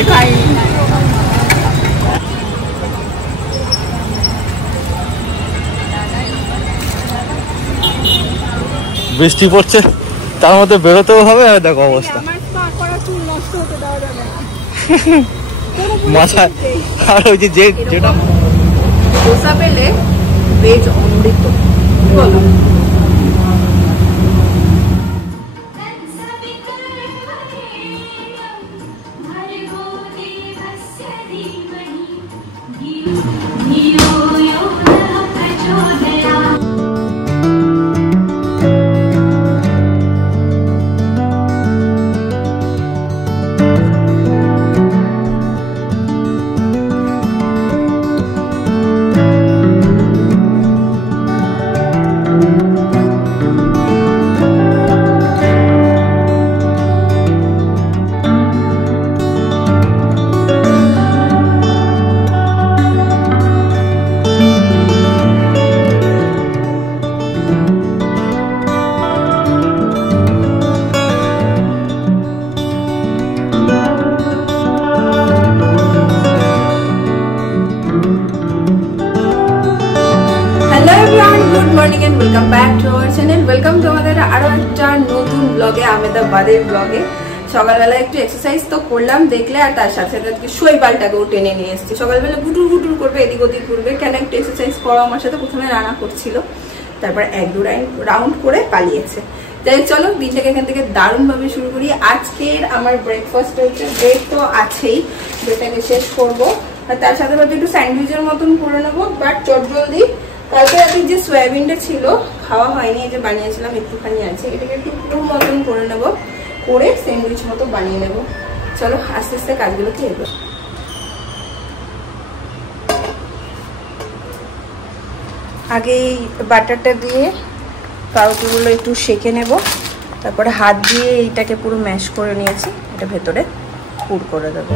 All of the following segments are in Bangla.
কিছু খাইনি। বৃষ্টি পড়ছে, তার মধ্যে বেরোতেও হবে। আর দেখো অবস্থা, মাথায় আর ওই যে যেটা ধোসা পেলে ভেজ অমৃত বলো। আহমেদাবাদের ব্লগে সকালবেলা একটু এক্সারসাইজ তো করলাম দেখলে, আর তার সাথে সাথে শৈবালটাকেও টেনে নিয়ে এসেছি। সকালবেলা গুটুর গুটুর করবে, এদিক ওদিক ঘুরবে, কেন একটু এক্সারসাইজ করো আমার সাথে। প্রথমে রান্না করছিল, তারপর 1-2 রাউন্ড করে পালিয়েছে। তাই চলো দিনটাকে এখান থেকে দারুণভাবে শুরু করি। আজকের আমার ব্রেকফাস্ট হয়েছে, ব্রেড তো আছেই, ব্রেডটাকে শেষ করবো, আর তার সাথে সাথে একটু স্যান্ডউইচের মতন করে নেবো। বাট চটজলদি কালকে রাতে যে সয়াবিনটা ছিল খাওয়া হয়নি, এই যে বানিয়েছিলাম একটুখানি আছে, এটাকে একটু পুরো মতন করে নেবো, করে স্যান্ডউইচ মতো বানিয়ে নেবো। চলো আস্তে আস্তে কাজগুলোকে এগো। আগে এই বাটারটা দিয়ে পাউরুটিগুলো একটু সেঁকে নেব, তারপরে হাত দিয়ে এইটাকে পুরো ম্যাশ করে নিয়েছি, এটা ভেতরে পুর করে দেবো।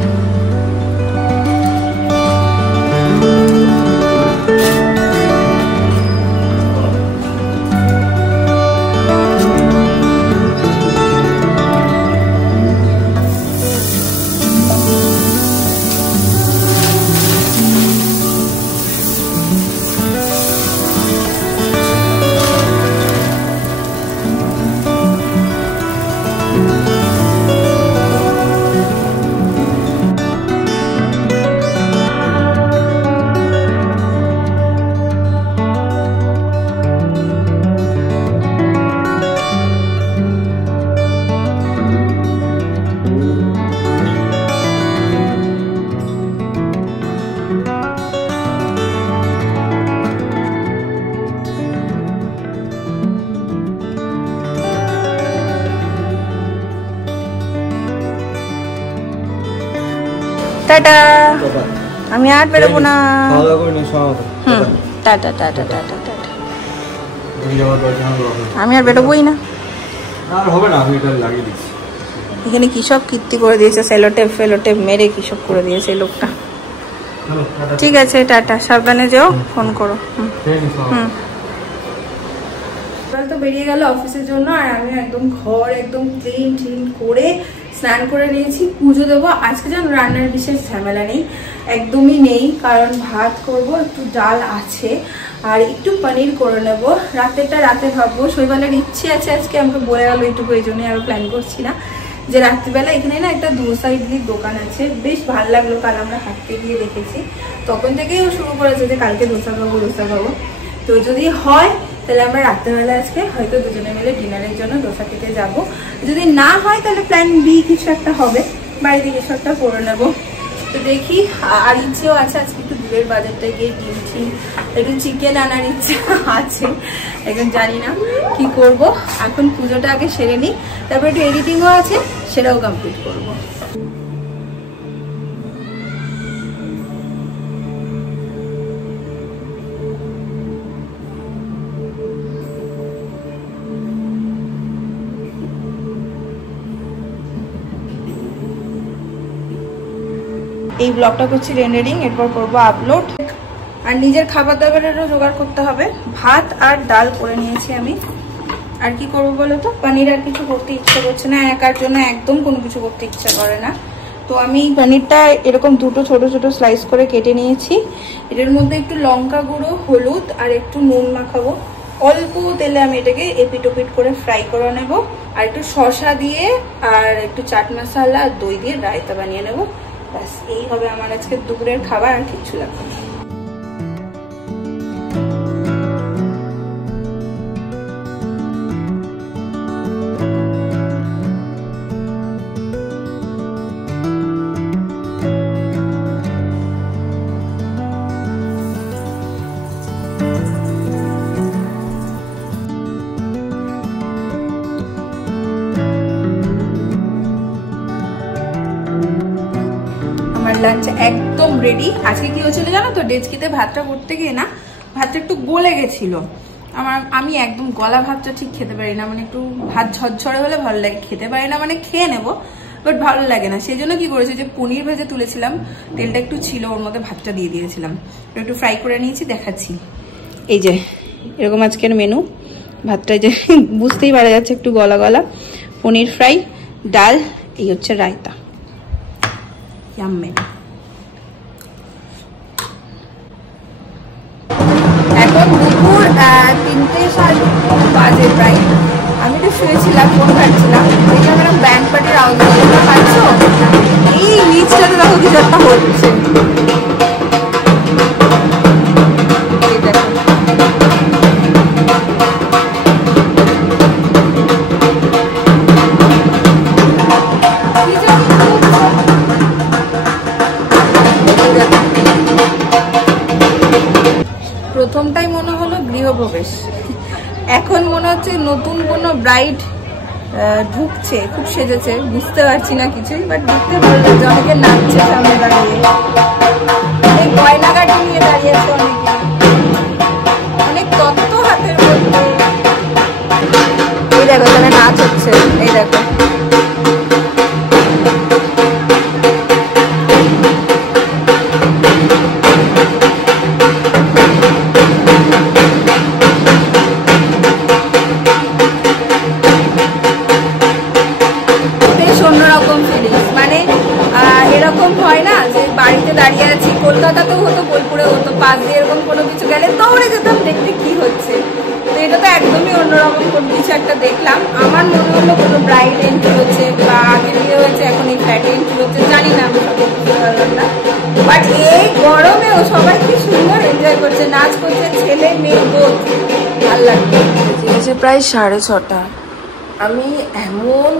টাটা, আমি আর বেরোবো না। টাটা টাটা টাটা টাটা, আমি আর বেরোবোই না। এখানে কি সব কীর্তি করে দিয়েছে, সেলোটেপ ফেলোটেপ মেরে কি সব করে দিয়েছে এই লোকটা। ঠিক আছে টাটা, সাবধানে যেও, ফোন করো। তো বেরিয়ে গেল অফিসের জন্য, আর আমি একদম ঘর একদম ক্লিন করে স্নান করে নিয়েছি, পুজো দেবো। আজকে যেন রান্নার বিশেষ ঝামেলা নেই, একদমই নেই, কারণ ভাত করব, একটু ডাল আছে, আর একটু পনির করে নেব। রাতেরটা রাতে ভাববো, শৈবালের ইচ্ছে আছে আজকে, আমাকে বলে গেল এইটুকু, এই জন্যই আরো প্ল্যান করছি না, যে রাত্রিবেলা এখানে না একটা ধোসা ইডলির দোকান আছে, বেশ ভালো লাগলো। কাল আমরা হাঁটতে গিয়ে দেখেছি, তখন থেকেই ও শুরু করেছে যে কালকে ধোসা খাবো। তো যদি হয় তাহলে আমরা রাত্রেবেলা আজকে হয়তো দুজনে মিলে ডিনারের জন্য দোসা খেতে যাবো। যদি না হয় তাহলে প্ল্যান বি কিছু একটা হবে, বাড়িতে কিছু একটা করে নেবো। তো দেখি, আর ইচ্ছেও আছে আজকে একটু দূরের বাজারটা গিয়ে ডিম একটু চিকেন আনার ইচ্ছা আছে, এখন জানি না কি করব। এখন পুজোটা আগে সেরে নিই, তারপর একটু এডিটিংও আছে, সেটাও কমপ্লিট করবো। এই ব্লগটা করছি রেন্ডারিং, এরপর করবো আপলোড। আর নিজের খাবার দাবারেরও জোগাড় করতে হবে। ভাত আর ডাল করে নিয়েছি আমি, আর কি করবো বলো তো, পনির আর কিছু করতে ইচ্ছা করছে না, একার জন্য একদম কোনো কিছু করতে ইচ্ছা করে না। তো আমি পনিরটা এরকম দুটো ছোট ছোট স্লাইস করে কেটে নিয়েছি। এটার মধ্যে একটু লঙ্কা গুঁড়ো, হলুদ আর একটু নুন মাখাবো। অল্প তেলে আমি এটাকে এপিট ওপিট করে ফ্রাই করে নেব। আর একটু শসা দিয়ে আর একটু চাট মশলা আর দই দিয়ে রায়তা বানিয়ে নেব। ব্যাস এই হবে আমার আজকে দুপুরের খাবার, আর কিচ্ছু লাগবে না। লাঞ্চ একদম রেডি। আজকে কি হয়েছিল জানো তো, ডেচকিতে ভাতটা করতে গিয়ে না ভাতটা একটু গলে গেছিল। আমি একদম গলা ভাতটা ঠিক খেতে পারি না, মানে একটু ভাত ঝরঝরে হলে ভালো লাগে, খেতে পারি না মানে খেয়ে নেবো বাট ভালো লাগে না। সেই জন্য কি করেছি, যে পনির ভেজে তুলেছিলাম, তেলটা একটু ছিল, ওর মধ্যে ভাতটা দিয়ে দিয়েছিলাম, একটু ফ্রাই করে নিয়েছি, দেখাচ্ছি। এই যে এরকম আজকের মেনু। ভাতটা যে বুঝতেই পারা যাচ্ছে একটু গলা গলা, পনির ফ্রাই, ডাল, এই হচ্ছে রায়তা। এখন দুপুর 3:30 বাজে প্রায়। আমি তো শুয়েছিলাম, ফোন ঘাটছিলাম, দেখলাম ব্যান্ড পার্টির আওয়াজ পাচ্ছ, এই নিচটাতে দেখো কিছু একটা হচ্ছে। প্রথমটাই মনে হলো গৃহপ্রবেশ, এখন মনে হচ্ছে নতুন কোনো ব্রাইড ঢুকছে, খুব সেজেছে, বুঝতে পারছি না কিছুই, বাট দেখতে ভালো লাগছে। অনেকে নাচছে সামনে দাঁড়িয়ে, অনেক গয়নাগাটি নিয়ে দাঁড়িয়েছে, অনেকে অনেক তত্ত্ব হাতের মধ্যে। এই দেখো এখানে নাচ হচ্ছে, এই দেখো। দাঁড়িয়ে আছি, কলকাতাতেও হতো, বোলপুরে হতো, পাশ দিয়ে এরকম কোনো কিছু গেলে দৌড়ে যেতাম দেখতে কি হচ্ছে। তো এটা তো একদমই অন্যরকম কোনো কিছু একটা দেখলাম। আমার মনে হলো কোনো ব্রাইড এন্ট্রি হচ্ছে, বা আগে বিয়ে হয়েছে এখন এই ফ্ল্যাটে এন্ট্রি হচ্ছে, জানি না, আমি সব বুঝতে পারলাম না। বাট এই গরমেও সবাই কি সুন্দর এনজয় করছে, নাচ করছে, ছেলে মেয়ে বোধ, ভাল লাগছে। বেজে প্রায় 6:30। আমি এমন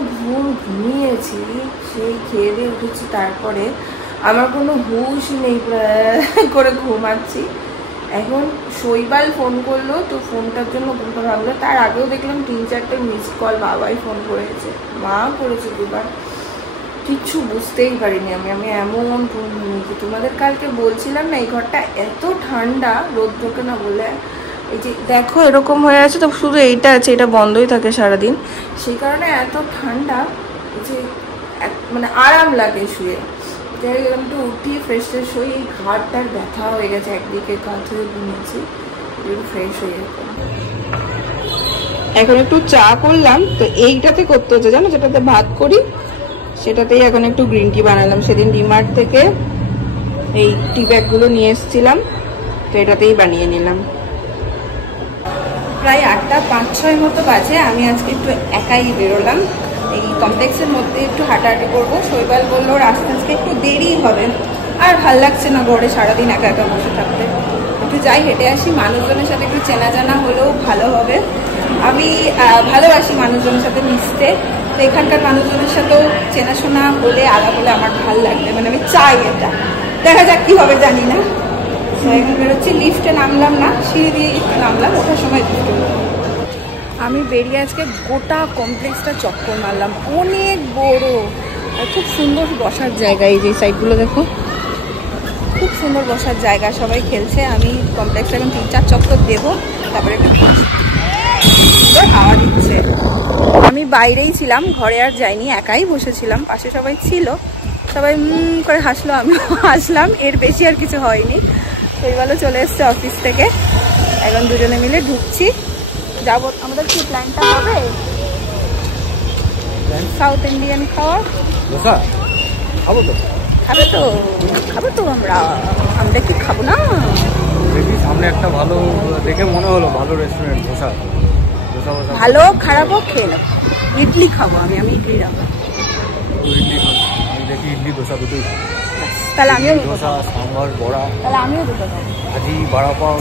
ঘুমিয়েছি, সেই খেয়ে দিয়ে উঠেছি, তারপরে আমার কোনো হুশ নেই, করে ঘুমাচ্ছি। এখন শৈবাল ফোন করলো, তো ফোনটার জন্য ঘুমটা ভাঙলো। তার আগেও দেখলাম 3-4টে মিস কল, বাবাই ফোন করেছে, মা করেছে 2বার, কিচ্ছু বুঝতেই পারিনি। আমি এমন ঘুমিয়েছি। তোমাদের কালকে বলছিলাম না, এই ঘরটা এত ঠান্ডা, রোদ ঢোকে না বলে। এই যে দেখো এরকম হয়ে আছে, তো শুধু এইটা আছে, এটা বন্ধই থাকে সারাদিন, সেই কারণে এত ঠান্ডা যে মানে আরাম লাগে শুয়ে। একটু উঠি, ফ্রেশ ফ্রেশ হই, এই ঘাড়টার ব্যথা হয়ে গেছে, একদিকে কাঁধ হয়ে ঘুমিয়েছি, একটু ফ্রেশ হয়ে যেত। এখন একটু চা করলাম, তো এইটাতে করতে হচ্ছে জানো, যেটাতে ভাত করি সেটাতেই এখন একটু গ্রিন টি বানালাম। সেদিন ডিমার্ট থেকে এই টি ব্যাগগুলো নিয়ে এসেছিলাম, তো এটাতেই বানিয়ে নিলাম। প্রায় 8টা 5-6 মতো বাজে। আমি আজকে একটু একাই বেরোলাম, এই কমপ্লেক্সের মধ্যে একটু হাঁটাহাঁটি করবো। শৈবাল বললো রাস্তা আজকে একটু দেরি হবে, আর ভাল লাগছে না ঘরে সারাদিন একা একা বসে থাকতে, একটু যাই হেঁটে আসি, মানুষজনের সাথে একটু চেনা জানা হলেও ভালো হবে। আমি ভালোবাসি মানুষজনের সাথে মিশতে, তো এখানকার মানুষজনের সাথেও চেনাশোনা হলে, আলাপ হলে আমার ভাল লাগবে, মানে আমি চাই এটা। দেখা যাক কি হবে জানি না। এখন বেরোচ্ছি, লিফটে নামলাম না, সিঁড়ি দিয়ে লিফটে নামলাম, ওঠার সময় লিফটে। আমি বেরিয়ে আজকে গোটা কমপ্লেক্সটা চক্কর মারলাম, অনেক বড় আর খুব সুন্দর বসার জায়গা। এই যে সাইডগুলো দেখো, খুব সুন্দর বসার জায়গা, সবাই খেলছে। আমি কমপ্লেক্সটা এখন 3-4 চক্কর দেবো, তারপরে একটু সুন্দর হাওয়া দিচ্ছে। আমি বাইরেই ছিলাম, ঘরে আর যাইনি, একাই বসেছিলাম, পাশে সবাই ছিল, সবাই করে হাসলো, আমিও হাসলাম, এর বেশি আর কিছু হয়নি। শৈবালও চলে এসছে অফিস থেকে, এখন দুজনে মিলে ঢুকছি, যাবো। আমাদের কি প্ল্যানটা হবে? সাউথ ইন্ডিয়ান খাওয়া, খাবো তো। খাবো তো আমরা কি খাবো না? দেখি সামনে একটা ভালো দেখে মনে হলো ভালো রেস্টুরেন্ট, ধোসা ভালো খারাপও খেয়ে নেবো। ইডলি খাবো আমি ইডলি রাখবো। ইডলি খাবো আমি, দেখি ইডলি ধোসা দুটোই। তাহলে আমিও ধোসা, সাম্বার, বড়া। তাহলে আমিও দুটো খাবো। ভাজি, বড়া পাও,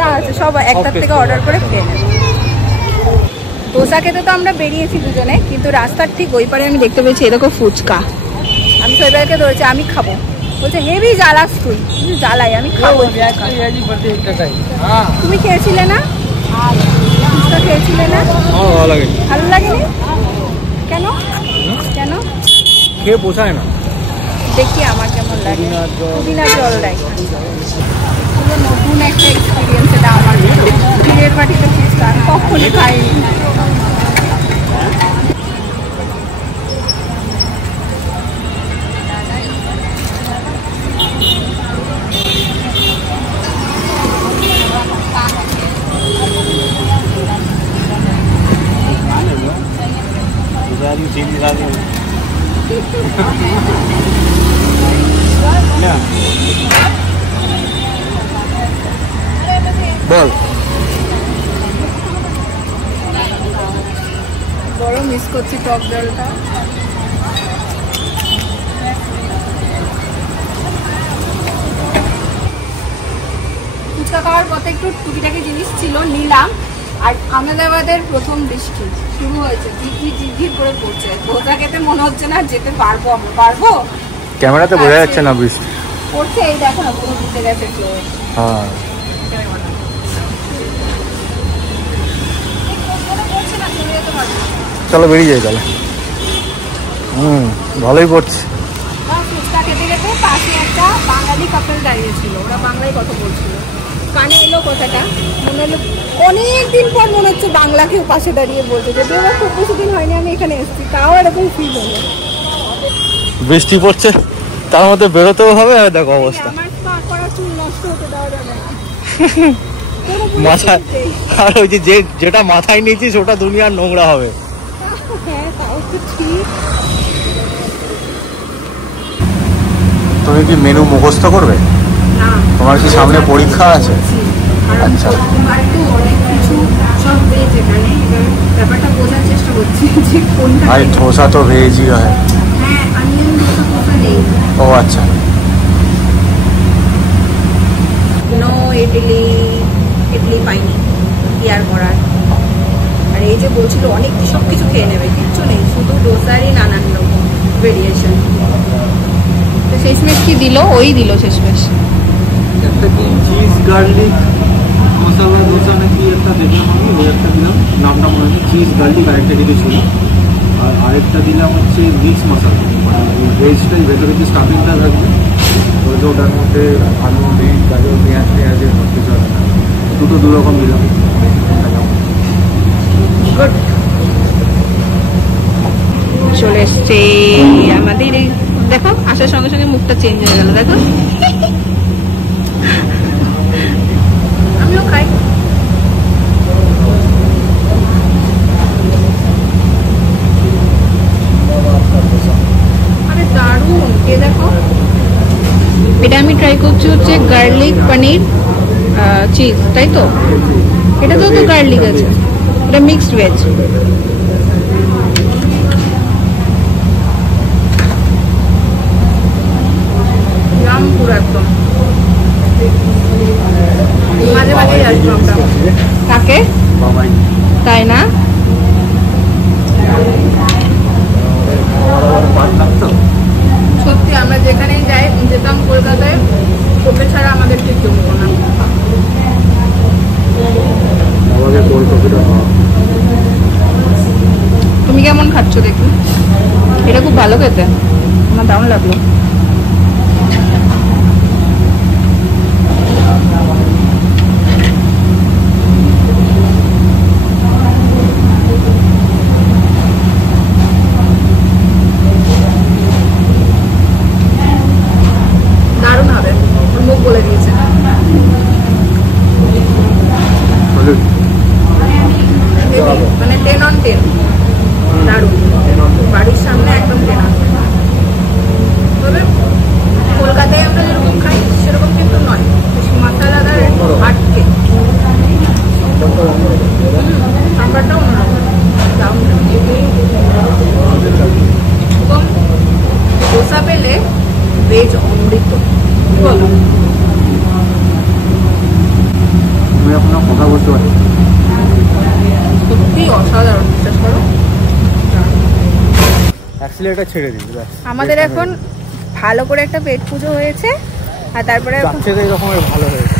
যা আছে সব একটার থেকে অর্ডার করে খেয়ে নেবো। ধোসা খেতে তো আমরা বেরিয়েছি দুজনে, কিন্তু রাস্তার ঠিক ওই পারে আমি দেখতে পেয়েছি এরকম ফুচকা। আমি শৈবালকে ধরেছি আমি খাবো, বলছে হেভি জ্বালাস তুই। জ্বালাই আমি খাবো। তুমি খেয়েছিলে না? ফুচকা খেয়েছিলে না? ভালো লাগে। ভালো লাগেনি কেন? কেন খেয়ে পোষায় না। দেখি আমার কেমন লাগে। পুদিনা জল দেয়। পুরো নতুন একটা এক্সপিরিয়েন্স এটা আমার। বিয়ের বাড়িতে ফুচকা কখনই খাইনি। বল। বড় মিস করছি টক জলটা। ফুচকা খাওয়ার পথে একটু টুকিটাকি জিনিস ছিল, নিলাম। আর আহমেদাবাদের প্রথম বৃষ্টি শুরু হয়েছে, ঝিরঝির করে পড়ছে। ধোসা খেতে মনে হচ্ছে না যেতে পারবো। আমরা পারবো? ক্যামেরাতে বোঝা যাচ্ছে না বৃষ্টি পড়ছে। এই দেখো না পুরো ভিজে গেছে। হ্যাঁ চলো বেরিয়ে যাই তাহলে। ভালোই পড়ছে। ফুচকা খেতে খেতে পাশে একটা বাঙালি কাপল দাঁড়িয়েছিল, ওরা বাংলায় কথা বলছিল। কানে এলো কথাটা, মনে হলো অনেকদিন পর মনে হচ্ছে বাংলা কেউ পাশে দাঁড়িয়ে বলছে। যদি ওরা খুব বেশি দিন হয়নি আমি এখানে এসেছি, তাও এরকম ফিল হলো। বৃষ্টি পড়ছে, তার মধ্যে বেরোতেও হবে। দেখো অবস্থা, আমার পা করা চুল নষ্ট হতে দেওয়া যাবে না। মাথায় আর ওই যে যেটা মাথায় নিয়েছিস ওটা দুনিয়ার নোংরা হবে। হ্যাঁ তাও তো ঠিক। তুমি কি মেনু মুখস্থ করবে? না, তোমার কি সামনে পরীক্ষা আছে? আচ্ছা, অনেক কিছু সব ভেজ এখানে। ব্যাপারটা বোঝার চেষ্টা করছি যে কোনটা। আর ধোসা তো ভেজই হয়। হ্যাঁ, অনিয়ন ধোসা নেই। ও আচ্ছা। নো ইডলি পাইনি কি আর করার। আর এই যে বলছিল অনেক সব কিছু খেয়ে নেবে, কিচ্ছু নেই, শুধু ডোসারই নানান রকম ভেরিয়েশন। তো শেষমেশ কি দিল? ওই দিল শেষমেশ একটা কি চিজ গার্লিক মশলা ধোসা নাকি একটা দেখলাম আমি, ওই একটা দিলাম, নামটা মনে হচ্ছে চিজ গার্লিক। আরেকটা দিকে ছিল, আর আরেকটা দিলাম হচ্ছে মিক্স মশলা, মানে ভেজটাই ভেতরে যে স্টাফিংটা থাকবে বলছে ওটার মধ্যে আলু, বিট, গাজর, পেঁয়াজের সব কিছু আছে। দুটো দুরকম দিলাম। গুড। চলে এসছে আমাদের এই, দেখো আসার সঙ্গে সঙ্গে মুখটা চেঞ্জ হয়ে গেল। দেখো আমিও খাই। আরে দারুণ। কে দেখো, এটা আমি ট্রাই করছি হচ্ছে গার্লিক পনির চিজ, তাই তো? এটাতেও তো গার্লিক আছে। এটা মিক্সড ভেজ। পুরো একদম মাঝে মাঝে আসবো আমরা। কাকে? তাই না? সত্যি আমরা যেখানেই যাই, যেতাম কলকাতায়, কোপে ছাড়া আমাদের ঠিক জমবো না। তুমি কেমন খাচ্ছ দেখি? এটা খুব ভালো খেতে, আমার দারুণ লাগলো। দারুণ হবে, মুখ বলে দিয়েছে। মানে 10 on 10 দারুণ। বাড়ির সামনে একদম 10 on 10। তো ভেজ অমৃত। বলো, আমি এখন কথা বলতে পারি। সত্যি অসাধারণ, বিশ্বাস করো। অ্যাক্সিলেটার ছেড়ে দিই। আমাদের এখন ভালো করে একটা পেট পুজো হয়েছে, আর তারপরে এই রকমের ভালো হয়েছে।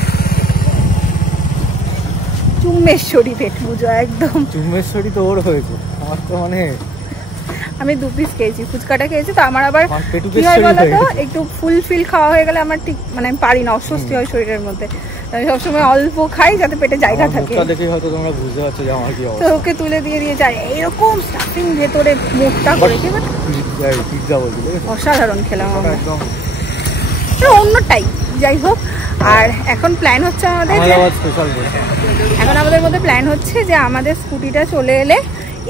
চুম্বেশ্বরী পেট পুজো একদম। চুম্বেশ্বরী তো ওর হয়েছে, আমার তো মানে আমি 2 পিস খেয়েছি, ফুচকাটা খেয়েছি তো আমার আবার কি হয় বলতো, একটু ফুলফিল খাওয়া হয়ে গেলে আমার ঠিক মানে আমি পারি না, অস্বস্তি হয় শরীরের মধ্যে। আমি সবসময় অল্প খাই যাতে পেটে জায়গা থাকে। দেখেই হয়তো তোমরা বুঝতে পারছো যে আমার কি অবস্থা। তো ওকে তুলে দিয়ে দিয়েছে, আর এরকম স্টাফিং ভেতরে মোটা করে পিৎজা বলছি, অসাধারণ খেলাম আমরা, একদম অন্য টাইপ। যাই হোক, আর এখন প্ল্যান হচ্ছে আমাদের এখন আমাদের মধ্যে প্ল্যান হচ্ছে যে আমাদের স্কুটিটা চলে এলে,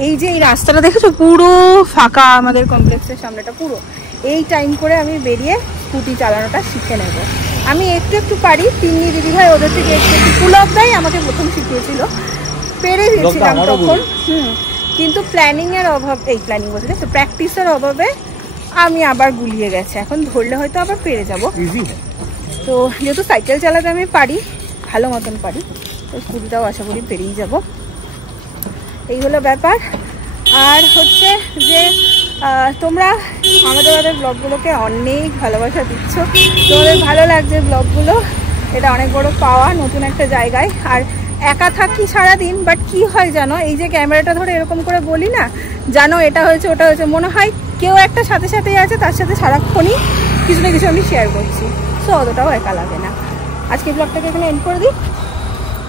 এই যে এই রাস্তাটা দেখেছো পুরো ফাঁকা, আমাদের কমপ্লেক্সের সামনেটা পুরো, এই টাইম করে আমি বেরিয়ে স্কুটি চালানোটা শিখে নেব। আমি একটু একটু পারি, তিন্নি দিদিভাই ওদের থেকে একটু একটু পুলক দাই আমাকে প্রথম শিখিয়েছিল, পেরে দিয়েছিলাম তখন। কিন্তু প্ল্যানিংয়ের অভাব, এই প্ল্যানিং বলতে প্র্যাকটিসের অভাবে আমি আবার গুলিয়ে গেছে। এখন ধরলে হয়তো আবার পেরে যাব। তো যেহেতু সাইকেল চালাতে আমি পারি, ভালো মতন পারি, তো স্কুটিটাও আশা করি পেরিয়ে যাব। এই হলো ব্যাপার। আর হচ্ছে যে তোমরা আমাদের ব্লগগুলোকে অনেক ভালোবাসা দিচ্ছ, তোমাদের ভালো লাগছে ব্লগগুলো, এটা অনেক বড় পাওয়া নতুন একটা জায়গায়। আর একা থাকি সারাদিন, বাট কি হয় জানো, এই যে ক্যামেরাটা ধরে এরকম করে বলি না, জানো এটা হয়েছে ওটা হয়েছে, মনে হয় কেউ একটা সাথে সাথেই আছে, তার সাথে সারাক্ষণই কিছু না কিছু আমি শেয়ার করছি, সো অতটাও একা লাগে না। আজকে ব্লগটাকে এখানে এন্ড করে দিই।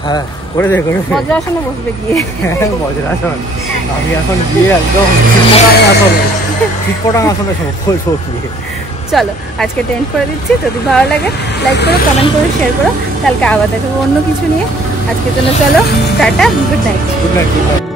হ্যাঁ করে দে, করে দে। বজ্রাসনে বসবে গিয়ে। বজ্রাসন আমি এখন গিয়ে একদম ঠিকপটাং আসলে বলবো গিয়ে। চলো আজকে এন্ড করে দিচ্ছি। যদি ভালো লাগে লাইক করো, কমেন্ট করো, শেয়ার করো। কালকে আবার দেখো অন্য কিছু নিয়ে। আজকের জন্য চলো tata, good night. Good night.